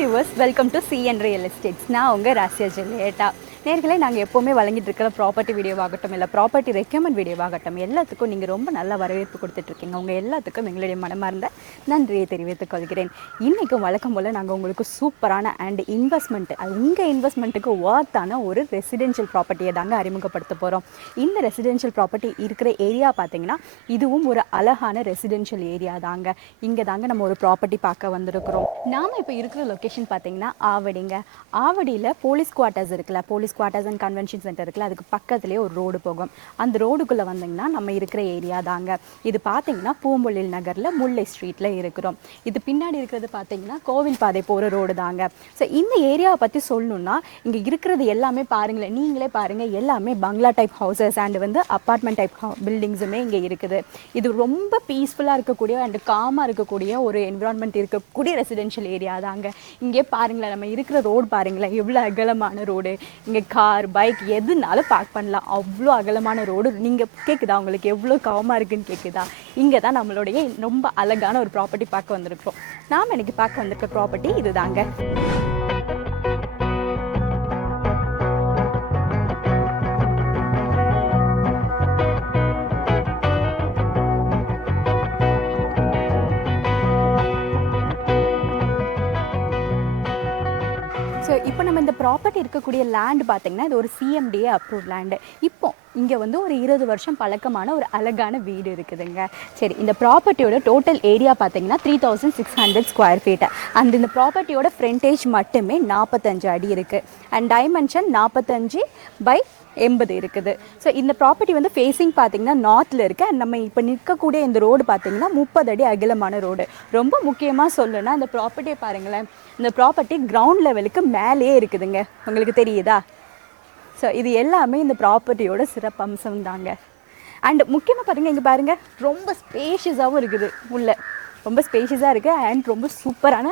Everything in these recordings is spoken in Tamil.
Viewers, welcome to CN real estates. நான் உங்கள் ராசியா ஜெல்லியேட்டா. நேர்களே, நாங்கள் எப்போவுமே வழங்கிட்டு இருக்கிற ப்ராப்பர்ட்டி வீடியோவாகட்டும் இல்லை ப்ராப்பர்ட்டி ரெக்கமெண்ட் வீடியோவாகட்டும் எல்லாத்துக்கும் நீங்கள் ரொம்ப நல்ல வரவேற்பு கொடுத்துட்ருக்கீங்க. உங்கள் எல்லாத்துக்கும் எங்களுடைய மனமார்ந்த நன்றியை தெரிவித்துக் கொள்கிறேன். இன்றைக்கும் வழக்கம் போல் நாங்கள் உங்களுக்கு சூப்பரான அண்ட் இன்வெஸ்ட்மெண்ட், அது உங்கள் இன்வெஸ்ட்மெண்ட்டுக்கு ஒர்த்தான ஒரு ரெசிடென்ஷியல் ப்ராப்பர்ட்டியை தாங்க அறிமுகப்படுத்த போகிறோம். இந்த ரெசிடென்ஷியல் ப்ராப்பர்ட்டி இருக்கிற ஏரியா பார்த்தீங்கன்னா இதுவும் ஒரு அழகான ரெசிடென்ஷியல் ஏரியா தாங்க. இங்கே தாங்க நம்ம ஒரு ப்ராப்பர்ட்டி பார்க்க வந்திருக்கிறோம். நாம் இப்போ இருக்கிற லொக்கேஷன் பார்த்தீங்கன்னா ஆவடிங்க. ஆவடியில் போலீஸ் குவார்ட்டர்ஸ் இருக்குல்ல, police quarters and convention centre இருக்குல்ல, அதுக்கு பக்கத்துலேயே ஒரு ரோடு போகும். அந்த ரோடுக்குள்ளே வந்தீங்கன்னா நம்ம இருக்கிற ஏரியா தாங்க. இது பார்த்தீங்கன்னா பூம்பொழில் நகரில் முல்லை ஸ்ட்ரீட்டில் இருக்கிறோம். இது பின்னாடி இருக்கிறது பார்த்தீங்கன்னா கோவில் பாதை போகிற ரோடு தாங்க. ஸோ இந்த ஏரியாவை பற்றி சொல்லணுன்னா இங்கே இருக்கிறது எல்லாமே பாருங்களேன், நீங்களே பாருங்கள், எல்லாமே பங்களா டைப் ஹவுசஸ் அண்ட் வந்து அப்பார்ட்மெண்ட் டைப் பில்டிங்ஸுமே இங்கே இருக்குது. இது ரொம்ப பீஸ்ஃபுல்லாக இருக்கக்கூடிய அண்ட் காமாக இருக்கக்கூடிய ஒரு என்விரான்மெண்ட் இருக்கக்கூடிய ரெசிடென்ஷியல் ஏரியா தாங்க. இங்கே பாருங்களேன், நம்ம இருக்கிற ரோடு பாருங்களேன், எவ்வளோ அகலமான ரோடு. இங்கே கார் பைக் எதுனாலும் பார்க் பண்ணலாம், அவ்வளோ அகலமான ரோடு. நீங்கள் கேட்குதா உங்களுக்கு எவ்வளோ காமாக இருக்குன்னு கேட்குதா? இங்கே தான் நம்மளுடைய ரொம்ப அழகான ஒரு ப்ராப்பர்ட்டி பார்க்க வந்திருக்கிறோம். நாம் இன்னைக்கு பார்க்க வந்திருக்க ப்ராப்பர்ட்டி இது தாங்க. ஸோ இப்போ நம்ம இந்த ப்ராப்பர்ட்டி இருக்கக்கூடிய லேண்டு பார்த்திங்கன்னா இது ஒரு சிஎம்டிஏ அப்ரூவ் லேண்டு. இப்போ இங்கே வந்து ஒரு 20 வருஷம் பழக்கமான ஒரு அழகான வீடு இருக்குதுங்க. சரி, இந்த ப்ராப்பர்ட்டியோட டோட்டல் ஏரியா பார்த்தீங்கன்னா 3600 ஸ்கொயர் ஃபீட்டு. அண்ட் இந்த ப்ராப்பர்ட்டியோட ஃப்ரண்டேஜ் மட்டுமே 45 அடி இருக்குது. அண்ட் டைமென்ஷன் 45/80 இருக்குது. ஸோ இந்த ப்ராப்பர்ட்டி வந்து ஃபேஸிங் பார்த்தீங்கன்னா நார்த்தில் இருக்குது. அண்ட் நம்ம இப்போ நிற்கக்கூடிய இந்த ரோடு பார்த்தீங்கன்னா 30 அடி அகலமான ரோடு. ரொம்ப முக்கியமாக சொல்லணும்னா இந்த ப்ராப்பர்ட்டியை பாருங்களேன், இந்த ப்ராப்பர்ட்டி கிரவுண்ட் லெவலுக்கு மேலேயே இருக்குதுங்க. உங்களுக்கு தெரியுதா? ஸோ இது எல்லாமே இந்த ப்ராப்பர்ட்டியோட சிறப்பம்சம் தாங்க. அண்ட் முக்கியமாக பாருங்கள், இங்கே பாருங்கள், ரொம்ப ஸ்பேஷியஸாகவும் இருக்குது. உள்ள ரொம்ப ஸ்பேஷியஸாக இருக்குது அண்ட் ரொம்ப சூப்பரான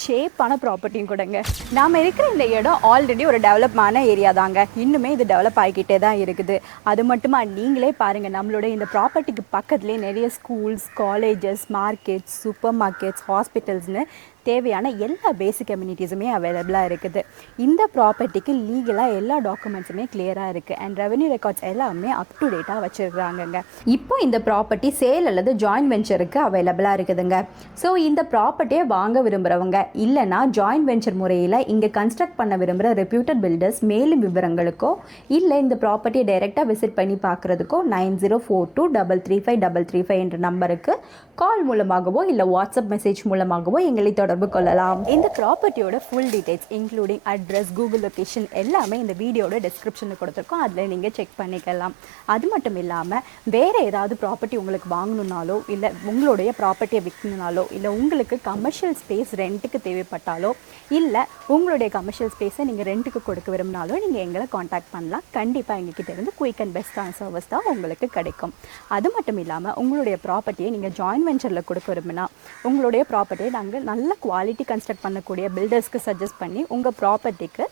ஷேப்பான ப்ராப்பர்ட்டியும் கூடங்க. நாம் இருக்கிற இந்த இடம் ஆல்ரெடி ஒரு டெவலப்பான ஏரியா தாங்க. இன்னுமே இது டெவலப் ஆகிக்கிட்டே தான் இருக்குது. அது மட்டுமா, நீங்களே பாருங்கள், நம்மளோட இந்த ப்ராப்பர்ட்டிக்கு பக்கத்துலேயே நிறைய schools, colleges, markets, supermarkets, ஹாஸ்பிட்டல்ஸ்னு தேவையான எல்லா பேசிக் கம்யூனிட்டிஸுமே அவைலபிளாக இருக்குது. இந்த ப்ராப்பர்ட்டிக்கு லீகலாக எல்லா டாக்குமெண்ட்ஸுமே கிளியராக இருக்குது அண்ட் ரெவன்யூ ரெக்கார்ட்ஸ் எல்லாமே அப் டு டேட்டாக வச்சுருக்காங்கங்க. இப்போ இந்த ப்ராப்பர்ட்டி சேல் அல்லது ஜாயின்ட் வெஞ்சருக்கு அவைலபிளாக இருக்குதுங்க. ஸோ இந்த ப்ராப்பர்ட்டியை வாங்க விரும்புகிறவங்க இல்லைனா ஜாயின்ட் வெஞ்சர் முறையில் இங்கே கன்ஸ்ட்ரக்ட் பண்ண விரும்புகிற ரெப்யூட்டட் பில்டர்ஸ் மேலும் விவரங்களுக்கோ இல்லை இந்த ப்ராப்பர்ட்டியை டைரெக்டாக விசிட் பண்ணி பார்க்குறதுக்கோ 9042335335 என்ற நம்பருக்கு கால் மூலமாகவோ இல்லை வாட்ஸ்அப் மெசேஜ் மூலமாகவோ எங்களை தொடர்பு கொள்ளலாம். இந்த ப்ராப்பர்ட்டியோட full details including address, Google location எல்லாமே இந்த வீடியோட டிஸ்கிரிப்ஷனில் கொடுத்துருக்கோம். அதில் நீங்கள் செக் பண்ணிக்கலாம். அது மட்டும் இல்லாமல் வேறு ஏதாவது ப்ராப்பர்ட்டி உங்களுக்கு வாங்கணுன்னாலோ இல்லை உங்களுடைய ப்ராப்பர்ட்டியை விற்கணுனாலோ இல்லை உங்களுக்கு கமர்ஷியல் ஸ்பேஸ் ரெண்ட்டுக்கு தேவைப்பட்டாலோ இல்லை உங்களுடைய கமர்ஷியல் ஸ்பேஸை நீங்கள் ரெண்ட்டுக்கு கொடுக்க விரும்பினாலோ நீங்கள் எங்களை காண்டாக்ட் பண்ணலாம். கண்டிப்பாக எங்ககிட்ட இருந்து குயிக் அண்ட் பெஸ்ட்டான சர்வீஸ் தான் உங்களுக்கு கிடைக்கும். அது மட்டும் இல்லாமல் உங்களுடைய ப்ராப்பர்ட்டியை நீங்கள் ஜாயின்ட் வெஞ்சரில் கொடுக்க விரும்பினா உங்களுடைய ப்ராப்பர்ட்டியை நாங்கள் நல்ல குவாலிட்டி கன்ஸ்ட்ரக்ட் பண்ணக்கூடிய பில்டர்ஸ்க்கு சஜஸ்ட் பண்ணி உங்கள் ப்ராப்பர்ட்டிக்கு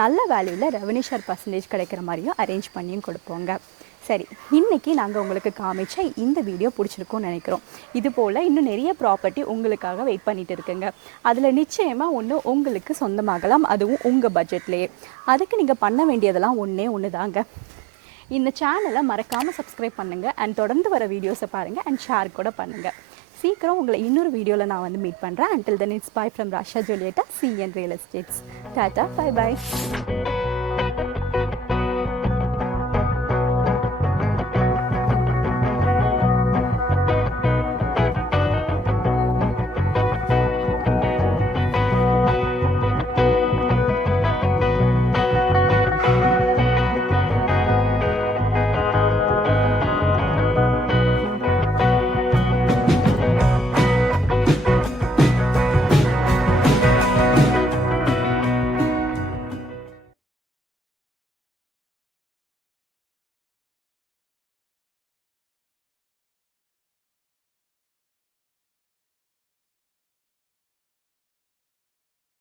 நல்ல வேல்யூவில் ரெவன்யூ ஷேர் பர்சன்டேஜ் கிடைக்கிற மாதிரியும் அரேஞ்ச் பண்ணியும் கொடுப்போங்க. சரி, இன்றைக்கி நாங்கள் உங்களுக்கு காமிச்ச இந்த வீடியோ பிடிச்சிருக்கும்னு நினைக்கிறோம். இது போல் இன்னும் நிறைய ப்ராப்பர்ட்டி உங்களுக்காக வெயிட் பண்ணிகிட்டு இருக்குங்க. அதில் நிச்சயமாக ஒன்று உங்களுக்கு சொந்தமாகலாம், அதுவும் உங்கள் பட்ஜெட்லேயே. அதுக்கு நீங்கள் பண்ண வேண்டியதெல்லாம் ஒன்று தாங்க. இந்த சேனலை மறக்காமல் சப்ஸ்கிரைப் பண்ணுங்கள் அண்ட் தொடர்ந்து வர வீடியோஸை பாருங்கள் அண்ட் ஷேர் கூட பண்ணுங்கள். சீக்கிரம் உங்களை இன்னொரு வீடியோவில் நான் வந்து மீட் பண்ணுறேன். Until then, it's bye from Rasha Julieta, CN Real Estates. Tata, bye bye.